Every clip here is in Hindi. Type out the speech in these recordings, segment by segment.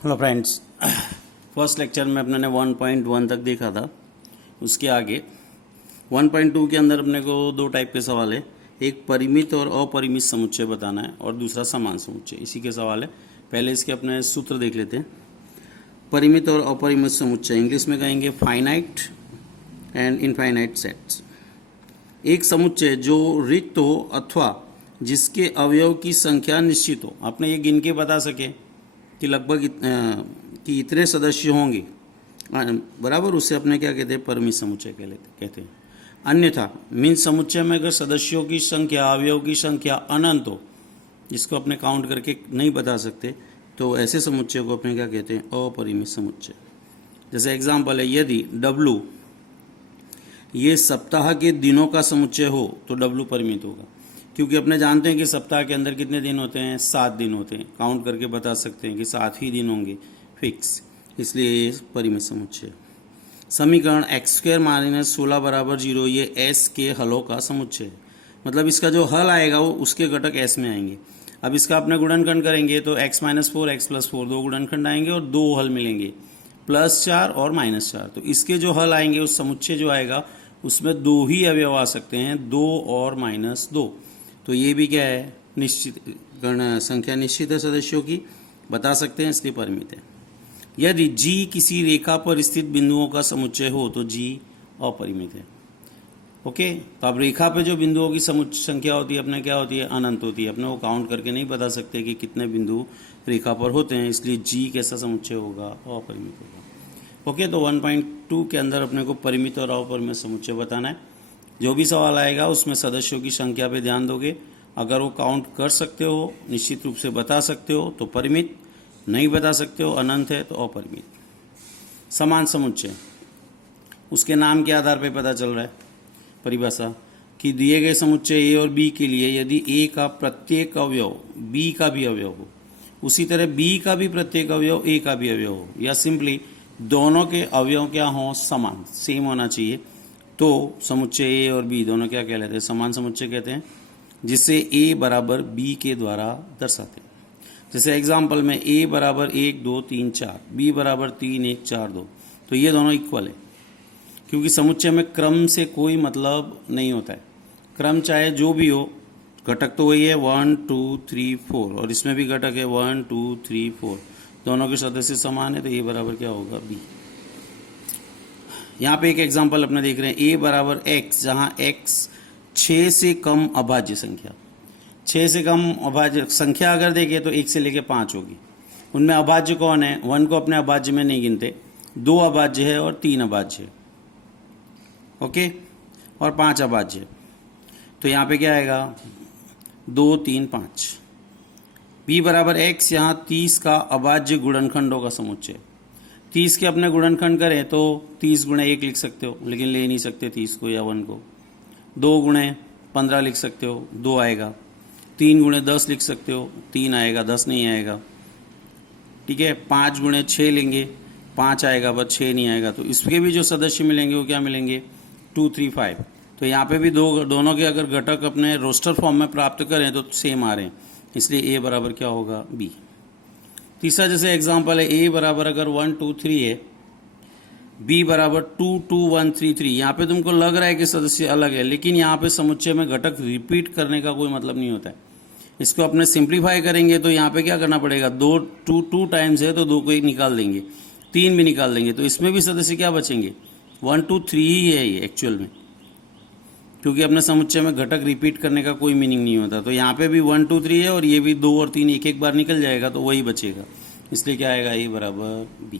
हेलो फ्रेंड्स, फर्स्ट लेक्चर में अपने ने 1.1 तक देखा था। उसके आगे 1.2 के अंदर अपने को दो टाइप के सवाल है। एक परिमित और अपरिमित समुच्चय बताना है और दूसरा समान समुच्चय। इसी के सवाल है। पहले इसके अपने सूत्र देख लेते हैं। परिमित और अपरिमित समुच्चय इंग्लिश में कहेंगे फाइनाइट एंड इनफाइनाइट सेट्स। एक समुच्चय जो रिक्त हो अथवा जिसके अवयव की संख्या निश्चित हो। आपने ये गिन के बता सके कि लगभग कि इतने सदस्य होंगे, बराबर, उससे अपने क्या कहते हैं, परिमित समुच्चय कहते हैं। अन्यथा मीन समुच्चय में अगर सदस्यों की संख्या, अवयव की संख्या अनंत हो, जिसको अपने काउंट करके नहीं बता सकते, तो ऐसे समुच्चय को अपने क्या कहते हैं, अपरिमित समुच्चय। जैसे एग्जाम्पल है, यदि W ये सप्ताह के दिनों का समुच्चय हो तो W परिमित होगा, क्योंकि अपने जानते हैं कि सप्ताह के अंदर कितने दिन होते हैं, 7 दिन होते हैं। काउंट करके बता सकते हैं कि 7 ही दिन होंगे फिक्स, इसलिए ये परिमित समुच्चय। समीकरण x² - 16 = 0 ये s के हलों का समुच्चय है। मतलब इसका जो हल आएगा वो उसके घटक s में आएंगे। अब इसका अपने गुणनखंड करेंगे तो x - 4 x + 4 दो गुणनखंड आएंगे और दो हल मिलेंगे, +4 और -4। तो इसके जो हल आएंगे, उस समुच्चय जो आएगा उसमें दो ही अवयव आ सकते हैं, 2 और -2। तो ये भी क्या है, निश्चित संख्या निश्चित है सदस्यों की, बता सकते हैं, इसलिए परिमित है। यदि G किसी रेखा पर स्थित बिंदुओं का समुच्चय हो तो G अपरिमित है। ओके, तो अब रेखा पे जो बिंदुओं की संख्या होती है अपने क्या होती है, अनंत होती है। अपने वो काउंट करके नहीं बता सकते कि कितने बिंदु रेखा पर होते हैं, इसलिए G कैसा समुच्चय होगा, अपरिमित होगा। ओके, तो 1.2 के अंदर अपने को परिमित और अपरिमित समुच्चय बताना है। जो भी सवाल आएगा उसमें सदस्यों की संख्या पे ध्यान दोगे। अगर वो काउंट कर सकते हो, निश्चित रूप से बता सकते हो तो परिमित, नहीं बता सकते हो, अनंत है तो अपरिमित। समान समुच्चय, उसके नाम के आधार पर पता चल रहा है परिभाषा कि दिए गए समुच्चय A और B के लिए यदि A का प्रत्येक अवयव B का भी अवयव हो, उसी तरह B का भी प्रत्येक अवयव A का भी अवयव हो, या सिंपली दोनों के अवयव क्या हो, समान, सेम होना चाहिए, तो समुच्चय A और B दोनों क्या कहलाते हैं, समान समुच्चय कहते हैं, जिसे A बराबर B के द्वारा दर्शाते हैं। जैसे एग्जाम्पल में A बराबर 1 2 3 4, B बराबर 3 1 4 2, तो ये दोनों इक्वल है, क्योंकि समुच्चय में क्रम से कोई मतलब नहीं होता है। क्रम चाहे जो भी हो, घटक तो वही है 1 2 3 4, और इसमें भी घटक है 1 2 3 4, दोनों के सदस्य समान है, तो ये बराबर क्या होगा, B। यहाँ पे एक एग्जाम्पल अपने देख रहे हैं, A बराबर x, जहाँ x 6 से कम अभाज्य संख्या। 6 से कम अभाज्य संख्या अगर देखें तो 1 से लेके 5 होगी। उनमें अभाज्य कौन है, 1 को अपने अभाज्य में नहीं गिनते, 2 अभाज्य है और 3 अभाज्य है, ओके, और 5 अभाज्य। तो यहाँ पे क्या आएगा, 2 3 5। B बराबर x, यहाँ 30 का अभाज्य गुणनखंडों का समुच्चय। 30 के अपने गुणनखंड करें तो 30 × 1 लिख सकते हो, लेकिन ले नहीं सकते 30 को या 1 को। 2 × 15 लिख सकते हो, 2 आएगा। 3 × 10 लिख सकते हो, 3 आएगा, 10 नहीं आएगा। ठीक है, 5 × 6 लेंगे, 5 आएगा, बस 6 नहीं आएगा। तो इसके भी जो सदस्य मिलेंगे वो क्या मिलेंगे, 2 3 5। तो यहाँ पे भी दोनों के अगर घटक अपने रोस्टर फॉर्म में प्राप्त करें तो सेम आ रहे हैं, इसलिए A बराबर क्या होगा, B। तीसरा जैसे एग्जाम्पल है, A बराबर अगर 1 2 3 है, B बराबर 2 2 1 3 3। यहाँ पे तुमको लग रहा है कि सदस्य अलग है, लेकिन यहाँ पे समुच्चय में घटक रिपीट करने का कोई मतलब नहीं होता है। इसको अपने सिंप्लीफाई करेंगे तो यहाँ पे क्या करना पड़ेगा, 2 टाइम्स है तो 2 को एक निकाल देंगे, 3 भी निकाल देंगे, तो इसमें भी सदस्य क्या बचेंगे, 1 2 3 ही है ये एक्चुअल में, क्योंकि अपने समुच्चय में घटक रिपीट करने का कोई मीनिंग नहीं होता। तो यहाँ पे भी 1 2 3 है और ये भी 2 और 3 एक एक बार निकल जाएगा, तो वही बचेगा, इसलिए क्या आएगा, A बराबर B।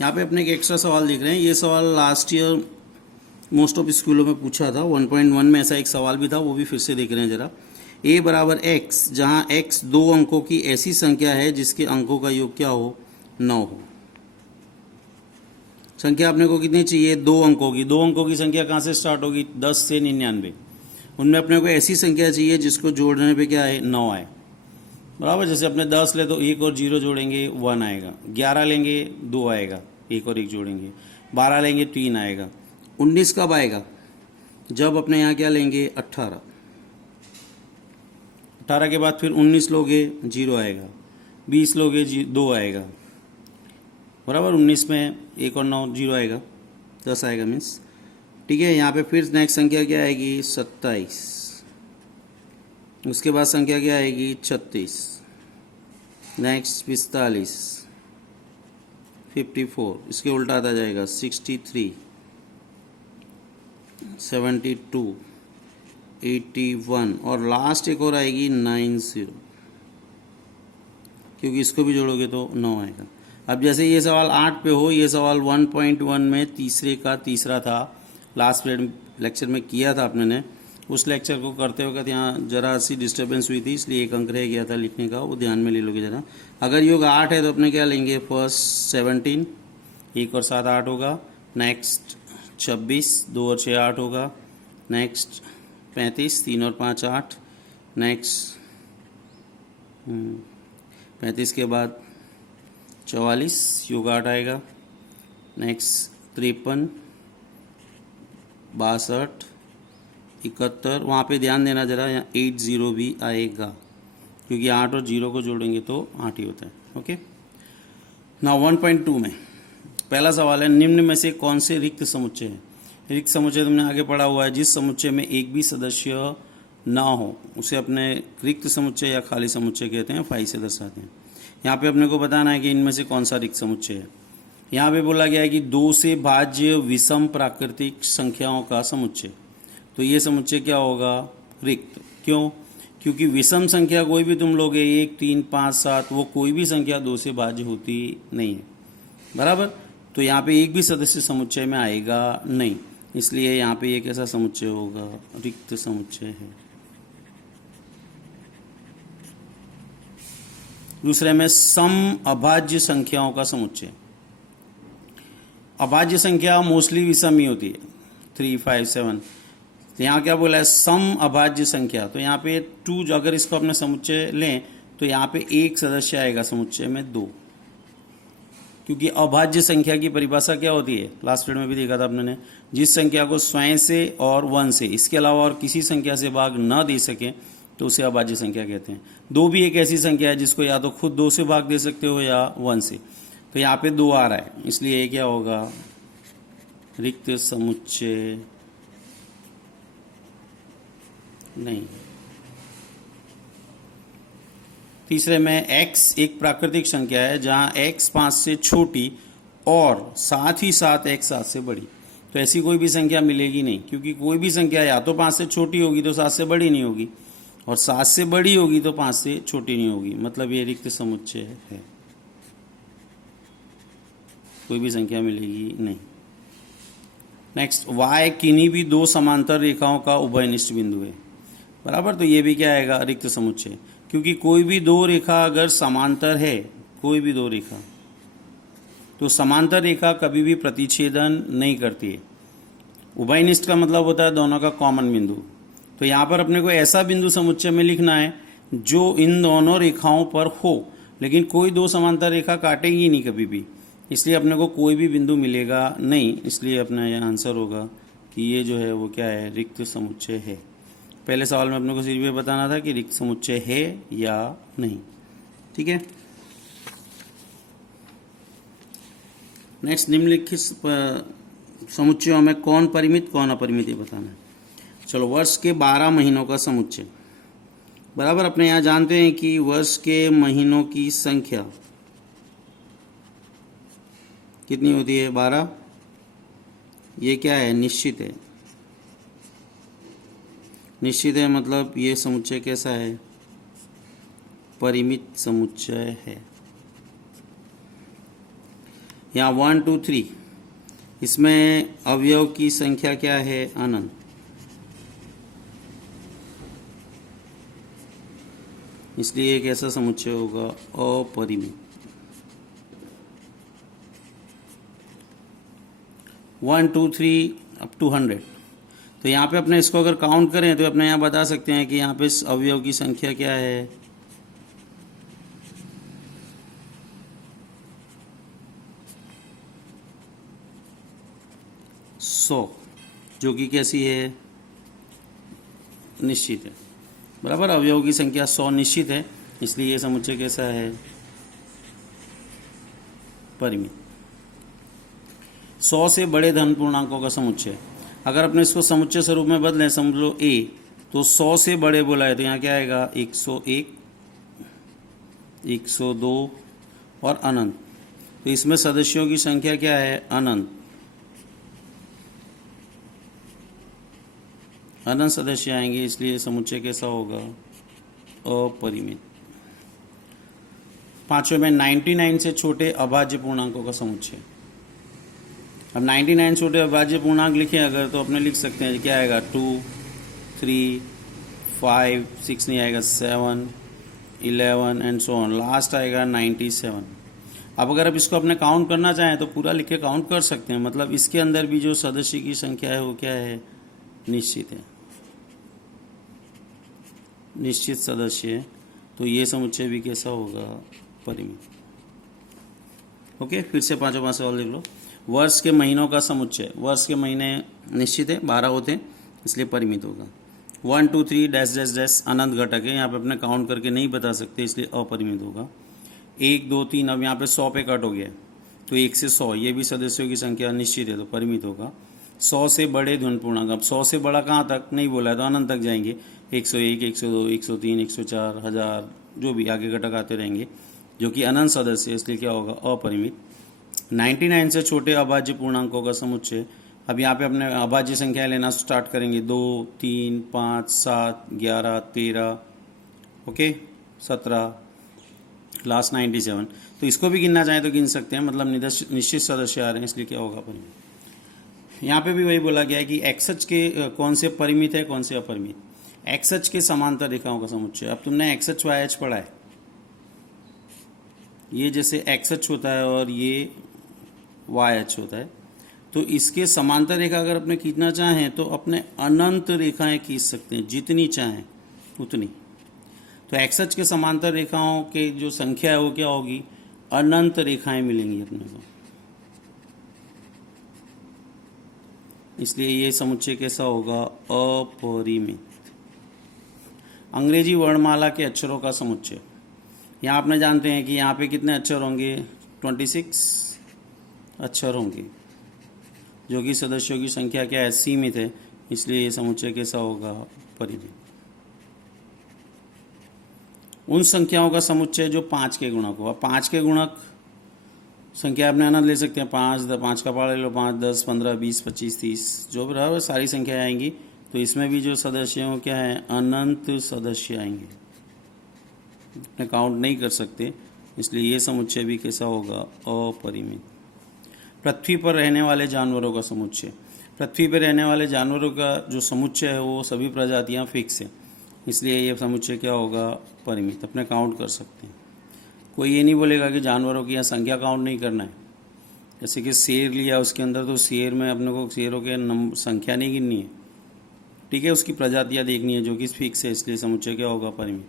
यहाँ पे अपने एक एक्स्ट्रा सवाल देख रहे हैं। ये सवाल लास्ट ईयर मोस्ट ऑफ स्कूलों में पूछा था, 1.1 में ऐसा एक सवाल भी था, वो भी फिर से देख रहे हैं जरा। A बराबर x, जहाँ x 2 अंकों की ऐसी संख्या है जिसके अंकों का योग क्या हो, 9 हो। संख्या अपने को कितनी चाहिए, 2 अंकों की। 2 अंकों की संख्या कहाँ से स्टार्ट होगी, 10 से 99। उनमें अपने को ऐसी संख्या चाहिए जिसको जोड़ने पे क्या है, 9 आए, बराबर। जैसे अपने 10 ले तो 1 और 0 जोड़ेंगे 1 आएगा, 11 लेंगे 2 आएगा, 1 और 1 जोड़ेंगे, 12 लेंगे 3 आएगा, 19 कब आएगा, जब अपने यहाँ क्या लेंगे, 18। 18 के बाद फिर 19 लोगे 0 आएगा, 20 लोगे 2 आएगा, बराबर। 19 में 1 और 9 0 आएगा, 10 आएगा मीन्स, ठीक है। यहाँ पे फिर नेक्स्ट संख्या क्या आएगी 27, उसके बाद संख्या क्या आएगी 36, नेक्स्ट 45, 54, इसके उल्टा आता जाएगा 63, 72, 81 और लास्ट एक और आएगी 90, क्योंकि इसको भी जोड़ोगे तो 9 आएगा। अब जैसे ये सवाल 8 पे हो, ये सवाल 1.1 में तीसरे का तीसरा था, लास्ट पीरियड लेक्चर में किया था आपने ने। उस लेक्चर को करते वक्त यहाँ जरा सी डिस्टर्बेंस हुई थी, इसलिए एक अंक रह गया था लिखने का, वो ध्यान में ले लोगे जरा। अगर योग 8 है तो अपने क्या लेंगे, फर्स्ट 17, 1 और 7 8 होगा, नेक्स्ट 26, 2 और 6 8 होगा, नेक्स्ट 35, 3 और 5 8, नेक्स्ट 35 के बाद 44, योग 8 आएगा, नेक्स्ट 53, 62, 71, वहाँ पे ध्यान देना जरा, यहाँ 80 भी आएगा, क्योंकि 8 और 0 को जोड़ेंगे तो 8 ही होता है। ओके, नाउ 1.2 में पहला सवाल है, निम्न में से कौन से रिक्त समुच्चय है। रिक्त समुच्चय तुमने आगे पढ़ा हुआ है, जिस समुच्चय में एक भी सदस्य ना हो उसे अपने रिक्त समुच्चय या खाली समुच्चय कहते हैं, फाई से दर्शाते हैं। यहाँ पे अपने को बताना है कि इनमें से कौन सा रिक्त समुच्चय है। यहाँ पे बोला गया है कि 2 से भाज्य विषम प्राकृतिक संख्याओं का समुच्चय, तो ये समुच्चय क्या होगा, रिक्त। क्यों, क्योंकि विषम संख्या कोई भी तुम लोगे 1 3 5 7, वो कोई भी संख्या 2 से भाज्य होती नहीं है, बराबर। तो यहाँ पे एक भी सदस्य समुच्चय में आएगा नहीं, इसलिए यहाँ पे ये कैसा समुच्चय होगा, रिक्त समुच्चय है। दूसरे में सम अभाज्य संख्याओं का समुच्चय। अभाज्य संख्या मोस्टली विषम ही होती है, 3 5 7। तो यहाँ क्या बोला है, सम अभाज्य संख्या, तो यहाँ पे 2, अगर इसको अपने समुच्चय लें तो यहाँ पे एक सदस्य आएगा समुच्चय में 2, क्योंकि अभाज्य संख्या की परिभाषा क्या होती है, लास्ट पीरियड में भी देखा था आपने ने, जिस संख्या को स्वयं से और 1 से, इसके अलावा और किसी संख्या से भाग न दे सके तो उसे अभाज्य संख्या कहते हैं। 2 भी एक ऐसी संख्या है जिसको या तो खुद 2 से भाग दे सकते हो या 1 से, तो यहाँ पे 2 आ रहा है, इसलिए ये क्या होगा, रिक्त समुच्चय नहीं। तीसरे में x एक प्राकृतिक संख्या है जहां x 5 से छोटी और साथ ही साथ x 7 से बड़ी, तो ऐसी कोई भी संख्या मिलेगी नहीं, क्योंकि कोई भी संख्या या तो 5 से छोटी होगी तो 7 से बड़ी नहीं होगी, और 7 से बड़ी होगी तो 5 से छोटी नहीं होगी, मतलब ये रिक्त समुच्चय है, कोई भी संख्या मिलेगी नहीं। नेक्स्ट, y किन्हीं भी 2 समांतर रेखाओं का उभयनिष्ठ बिंदु है, बराबर। तो ये भी क्या आएगा, रिक्त समुच्चय, क्योंकि कोई भी 2 रेखा अगर समांतर है, कोई भी 2 रेखा, तो समांतर रेखा कभी भी प्रतिच्छेदन नहीं करती है। उभयनिष्ठ का मतलब होता है दोनों का कॉमन बिंदु, तो यहाँ पर अपने को ऐसा बिंदु समुच्चय में लिखना है जो इन दोनों रेखाओं पर हो, लेकिन कोई 2 समांतर रेखा काटेगी नहीं कभी भी, इसलिए अपने को कोई भी बिंदु मिलेगा नहीं, इसलिए अपना यह आंसर होगा कि ये जो है वो क्या है, रिक्त समुच्चय है। पहले सवाल में अपने को सिर्फ ये बताना था कि रिक्त समुच्चय है या नहीं, ठीक है। नेक्स्ट, निम्नलिखित समुच्चयों में कौन परिमित कौन अपरिमित ये बताना है। चलो, वर्ष के 12 महीनों का समुच्चय, बराबर। अपने यहाँ जानते हैं कि वर्ष के महीनों की संख्या कितनी होती है, 12। ये क्या है, निश्चित है, निश्चित है, मतलब ये समुच्चय कैसा है, परिमित समुच्चय है। यहाँ 1 2 3, इसमें अवयव की संख्या क्या है, अनंत, इसलिए एक ऐसा समुच्चय होगा अपरिमित। 1 2 3 अप टू 100, तो यहाँ पे अपने इसको अगर काउंट करें तो अपने यहाँ बता सकते हैं कि यहाँ पे अवयव की संख्या क्या है, 100, जो कि कैसी है, निश्चित है। बराबर। अवयवों की संख्या 100 निश्चित है, इसलिए ये समुच्चय कैसा है, परिमित। 100 से बड़े धन पूर्णांकों का समुच्चय, अगर अपने इसको समुच्चय स्वरूप में बदलें, समझ लो ए, तो 100 से बड़े बोला है तो यहाँ क्या आएगा, 101, 102 और अनंत। तो इसमें सदस्यों की संख्या क्या है, अनंत। अनंत सदस्य आएंगे, इसलिए समुच्चय कैसा होगा, अपरिमित। पांचवें में 99 से छोटे अभाज्य पूर्णांकों का समुच्चय। अब 99 छोटे अभाज्य पूर्णांक लिखें अगर, तो अपने लिख सकते हैं क्या आएगा, 2, 3, 5, 6 नहीं आएगा, 7, 11 एंड सो ऑन, लास्ट आएगा 97। अब अगर आप इसको अपने काउंट करना चाहें तो पूरा लिख के काउंट कर सकते हैं, मतलब इसके अंदर भी जो सदस्य की संख्या है वो क्या है, निश्चित है, निश्चित सदस्य है। तो ये समुच्चय भी कैसा होगा, परिमित। ओके, फिर से पांचों सवाल देख लो। वर्ष के महीनों का समुच्चय, वर्ष के महीने निश्चित है, 12 होते हैं, इसलिए परिमित होगा। 1, 2, 3 डैश डैश डैश अनंत घटक है, यहाँ पे अपने काउंट करके नहीं बता सकते, इसलिए अपरिमित होगा। 1, 2, 3, अब यहाँ पे 100 पे कट हो गया, तो 1 से 100, ये भी सदस्यों की संख्या निश्चित है, तो परिमित होगा। 100 से बड़े धन पूर्णांक, अब 100 से बड़ा कहाँ तक नहीं बोला है, तो अनंत तक जाएंगे, 101, 102, 103, 104, 1000, जो भी आगे घटक आते रहेंगे, जो कि अनंत सदस्य है, इसलिए क्या होगा, अपरिमित। 99 से छोटे अभाज्य पूर्णांकों का समुच्चय, अब यहाँ पे अपने अभाज्य संख्या लेना स्टार्ट करेंगे, 2, 3, 5, 7, 11, 13, ओके, 17, लास्ट 97। तो इसको भी गिनना चाहें तो गिन सकते हैं, मतलब निश्चित सदस्य आ रहे हैं, इसलिए क्या होगा, परिमित। यहाँ पे भी वही बोला गया है कि एक्सएच के कौन से परिमित है, कौन से अपरिमित। एक्सएच के समांतर रेखाओं का समुच्चय, अब तुमने एक्सएच वाईएच पढ़ा है, ये जैसे एक्सएच होता है और ये वाईएच होता है, तो इसके समांतर रेखा अगर अपने खींचना चाहें तो अपने अनंत रेखाएं खींच सकते हैं, जितनी चाहें उतनी। तो एक्सएच के समांतर रेखाओं के जो संख्या है वो क्या होगी, अनंत रेखाएं मिलेंगी अपने को, इसलिए ये समुच्चय कैसा होगा, अपरिमित। अंग्रेजी वर्णमाला के अक्षरों का समुच्चय, यहाँ आपने जानते हैं कि यहाँ पे कितने अक्षर होंगे, 26 अक्षर होंगे, जो कि सदस्यों की संख्या क्या है, सीमित है, इसलिए ये समुच्चय कैसा होगा, परिमित। उन संख्याओं का समुच्चय जो 5 के गुणक हो। 5 के गुणक संख्या अपने अनंत ले सकते हैं, 5 का पारा ले लो, 5, 10, 15, 20, 25, 30, जो भी रहा सारी संख्या आएंगी। तो इसमें भी जो सदस्य हैं वो क्या है, अनंत सदस्य आएंगे, अपने काउंट नहीं कर सकते, इसलिए ये समुच्चय भी कैसा होगा, अपरिमित। पृथ्वी पर रहने वाले जानवरों का समुच्चय, पृथ्वी पर रहने वाले जानवरों का जो समुच्चय है वो सभी प्रजातियां फिक्स है, इसलिए ये समुच्चय क्या होगा, परिमित, अपने काउंट कर सकते हैं। कोई ये नहीं बोलेगा कि जानवरों की यहाँ संख्या काउंट नहीं करना है, जैसे कि शेर लिया उसके अंदर, तो शेर में अपने को शेरों के संख्या नहीं गिननी है, ठीक है, उसकी प्रजातियाँ देखनी है जो कि फिक्स है, इसलिए समुच्चय क्या होगा, परिमित।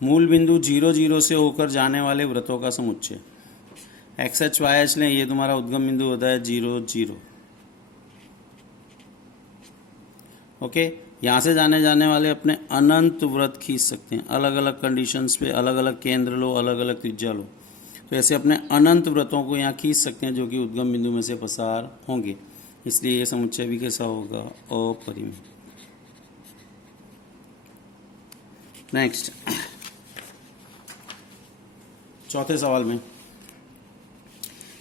मूल बिंदु 0, 0 से होकर जाने वाले वृत्तों का समुच्चय, एक्सएच वाईएच लें, ये तुम्हारा उद्गम बिंदु होता है 0, 0, ओके। यहाँ से जाने वाले अपने अनंत वृत्त खींच सकते हैं, अलग अलग कंडीशंस पे अलग अलग केंद्र लो, अलग अलग त्रिज्या लो, तो ऐसे अपने अनंत वृत्तों को यहाँ खींच सकते हैं जो कि उद्गम बिंदु में से पसार होंगे, इसलिए ये समुच्चय भी कैसा होगा, अपरिमित। नेक्स्ट, चौथे सवाल में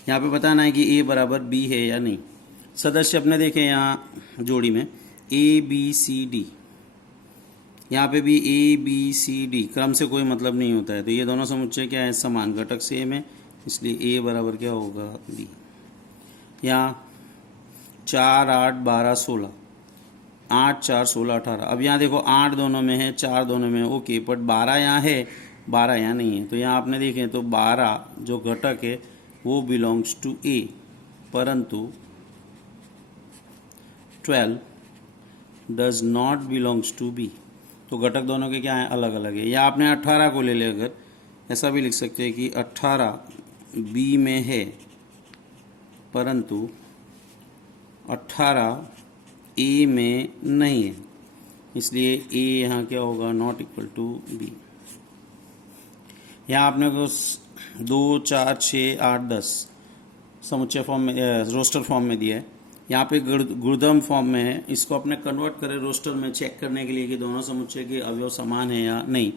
यहाँ पे बताना है कि ए बराबर बी है या नहीं। सदस्य अपने देखें यहाँ जोड़ी में ए बी सी डी, यहाँ पे भी ए बी सी डी, क्रम से कोई मतलब नहीं होता है, तो ये दोनों समुच्चय क्या है, समान, घटक सेम है, इसलिए ए बराबर क्या होगा, बी। यहाँ 4, 8, 12, 16, 8, 4, 16, 18, अब यहाँ देखो 8 दोनों में है, 4 दोनों में है, ओके, बट 12 यहाँ है, 12 यहाँ नहीं है, तो यहाँ आपने देखें तो 12 जो घटक है वो बिलोंग्स टू ए, परंतु 12 does not belongs to B, तो घटक दोनों के क्या हैं, अलग अलग है। या आपने 18 को ले ले, अगर ऐसा भी लिख सकते हैं कि 18 बी में है, परंतु 18 ए में नहीं है, इसलिए ए यहाँ क्या होगा, नॉट इक्वल टू बी। यहाँ आपने को 2, 4, 6, 8, 10 समुच्चय फॉर्म में, रोस्टर फॉर्म में दिया है। यहाँ पे गुणधर्म फॉर्म में है, इसको अपने कन्वर्ट करें रोस्टर में चेक करने के लिए कि दोनों समुच्चय के अवयव समान है या नहीं।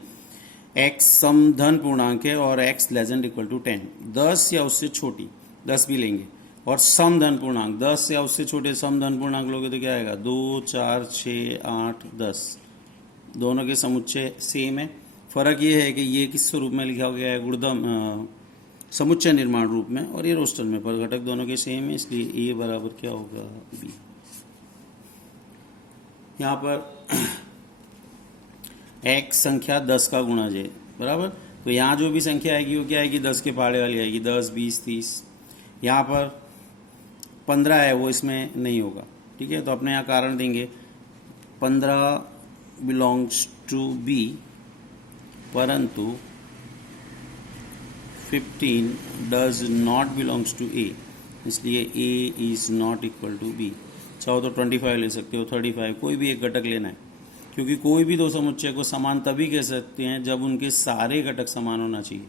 x सम धन पूर्णांक है और x less than equal to 10, 10 या उससे छोटी, 10 भी लेंगे, और सम धन पूर्णांक 10 या उससे छोटे सम धन पूर्णांक लोगे तो क्या आएगा, 2, 4, 6, 8, 10 दोनों के समुच्चय सेम है। फर्क ये है कि ये किस रूप में लिखा गया है, गुणधर्म समुच्चय निर्माण रूप में, और ये रोस्टर में, पर घटक दोनों के सेम है, इसलिए ए बराबर क्या होगा, बी। यहाँ पर x संख्या 10 का गुणज है, बराबर। तो यहाँ जो भी संख्या आएगी वो क्या आएगी, 10 के पहाड़े वाली आएगी, 10, 20, 30। यहाँ पर 15 है, वो इसमें नहीं होगा, ठीक है। तो अपने यहाँ कारण देंगे, 15 बिलोंग्स टू बी, परंतु 15 does not belongs to A, इसलिए A is not equal to B. चाहो तो 25 ले सकते हो, 35, कोई भी एक घटक लेना है, क्योंकि कोई भी दो समुच्चय को समान तभी कह सकते हैं जब उनके सारे घटक समान होना चाहिए।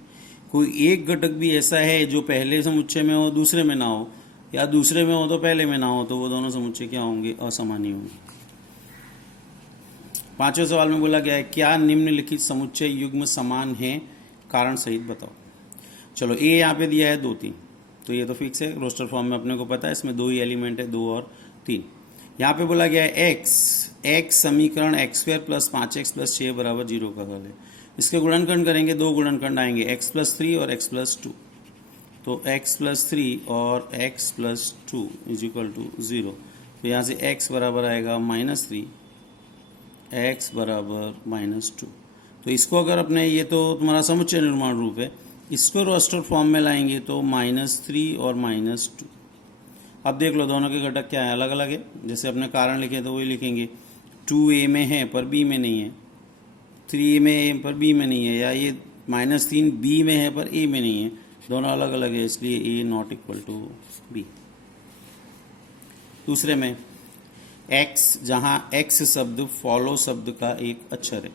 कोई एक घटक भी ऐसा है जो पहले समुच्चय में हो दूसरे में ना हो, या दूसरे में हो तो पहले में ना हो, तो वो दोनों समुच्चय क्या होंगे, असमान ही होंगे। 5वें सवाल में बोला गया है, क्या निम्नलिखित समुच्चय युग्म समान है, कारण सहित बताओ। चलो ए यहाँ पे दिया है 2, 3, तो ये तो फिक्स है, रोस्टर फॉर्म में अपने को पता है, इसमें 2 ही एलिमेंट है, 2 और 3। यहाँ पे बोला गया है x समीकरण x² + 5x + 6 = 0 का हल है। इसके गुणनखंड करेंगे, 2 गुणनखंड आएंगे, x + 3 और x + 2। तो x + 3 और x + 2 = 0। तो यहाँ से x बराबर आएगा -3, x बराबर -2। तो इसको अगर अपने, ये तो तुम्हारा समुच्चय निर्माण रूप है, इसको रोस्टर फॉर्म में लाएंगे तो -3 और -2। अब देख लो दोनों के घटक क्या है, अलग अलग है। जैसे अपने कारण लिखे तो वही लिखेंगे, 2a में है पर b में नहीं है, 3a में है पर b में नहीं है, या ये -3 b में है पर a में नहीं है, दोनों अलग अलग है, इसलिए a not equal to b। दूसरे में x, जहाँ x शब्द फॉलो शब्द का एक अक्षर है।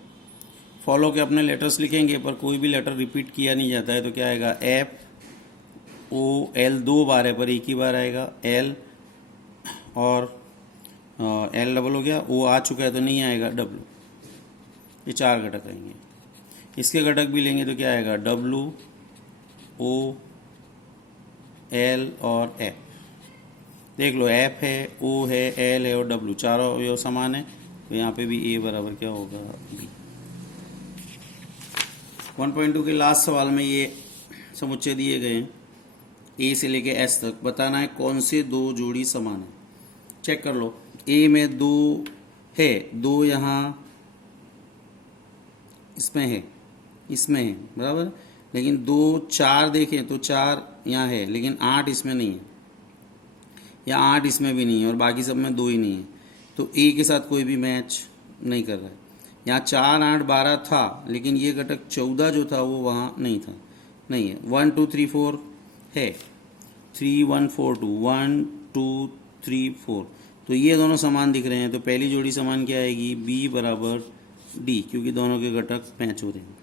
फॉलो के अपने लेटर्स लिखेंगे, पर कोई भी लेटर रिपीट किया नहीं जाता है, तो क्या आएगा, f O L 2 बार है पर एक ही बार आएगा, L और L डबल हो गया, O आ चुका है तो नहीं आएगा, W। ये 4 घटक आएंगे। इसके घटक भी लेंगे तो क्या आएगा, W, O, L और F। देख लो, F है, O है, L है और W, चारों अवयव समान है, तो यहाँ पे भी A बराबर क्या होगा, B। 1.2 के लास्ट सवाल में ये समुच्चय दिए गए हैं, ए से लेके एस तक। बताना है कौन से 2 जोड़ी समान है। चेक कर लो, ए में 2 है, 2 यहाँ इसमें है, बराबर। लेकिन 2, 4 देखें तो 4 यहाँ है, लेकिन 8 इसमें नहीं है, या 8 इसमें भी नहीं है, और बाकी सब में 2 ही नहीं है। तो ए के साथ कोई भी मैच नहीं कर रहा है। यहाँ 4, 8, 12 था, लेकिन ये घटक 14 जो था वो वहाँ नहीं था, नहीं है। 1, 2, 3, 4 है, 3, 1, 4, 2, 1, 2, 3, 4, तो ये दोनों समान दिख रहे हैं। तो पहली जोड़ी समान क्या आएगी, B बराबर D, क्योंकि दोनों के घटक मैच हो रहे हैं,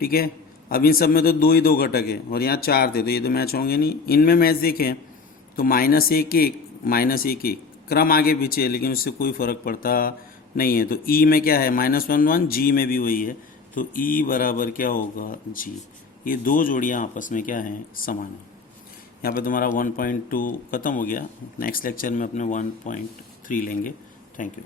ठीक है। अब इन सब में तो 2 ही 2 घटक है, और यहाँ 4 थे, तो ये तो मैच होंगे नहीं। इनमें मैच देखें तो -1, 1, -1, 1, क्रम आगे पीछे है, लेकिन उससे कोई फर्क पड़ता नहीं है। तो E में क्या है, -1, 1, G में भी वही है, तो E बराबर क्या होगा, G। ये 2 जोड़ियाँ आपस में क्या हैं, समान है। यहाँ पे तुम्हारा 1.2 खत्म हो गया। नेक्स्ट लेक्चर में अपने 1.3 लेंगे। Thank you.